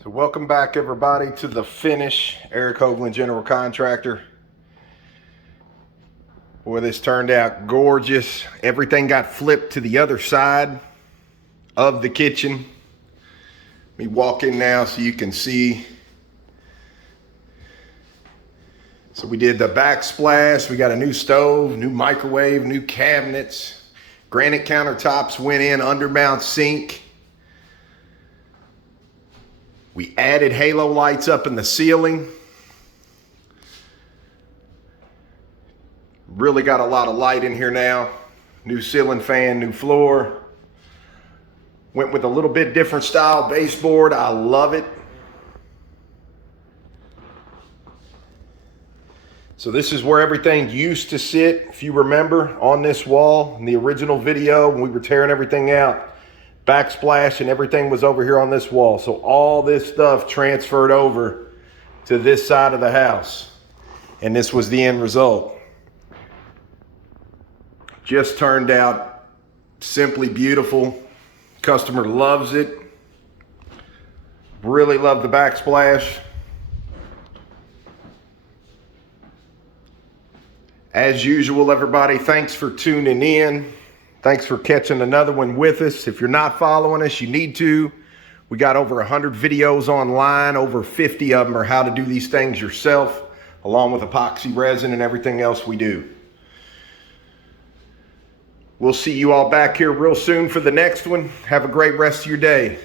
So welcome back everybody to the finish. Eric Hoagland, General Contractor. Boy, this turned out gorgeous. Everything got flipped to the other side of the kitchen. Let me walk in now so you can see. So we did the backsplash. We got a new stove, new microwave, new cabinets. Granite countertops went in, undermount sink. We added halo lights up in the ceiling. Really got a lot of light in here now. New ceiling fan, new floor. Went with a little bit different style baseboard. I love it. So this is where everything used to sit, if you remember, on this wall in the original video when we were tearing everything out. Backsplash and everything was over here on this wall. So all this stuff transferred over to this side of the house. And this was the end result. Just turned out simply beautiful. Customer loves it. Really love the backsplash. As usual, everybody, thanks for tuning in. Thanks for catching another one with us. If you're not following us, you need to. We got over 100 videos online. Over 50 of them are how to do these things yourself, along with epoxy resin and everything else we do. We'll see you all back here real soon for the next one. Have a great rest of your day.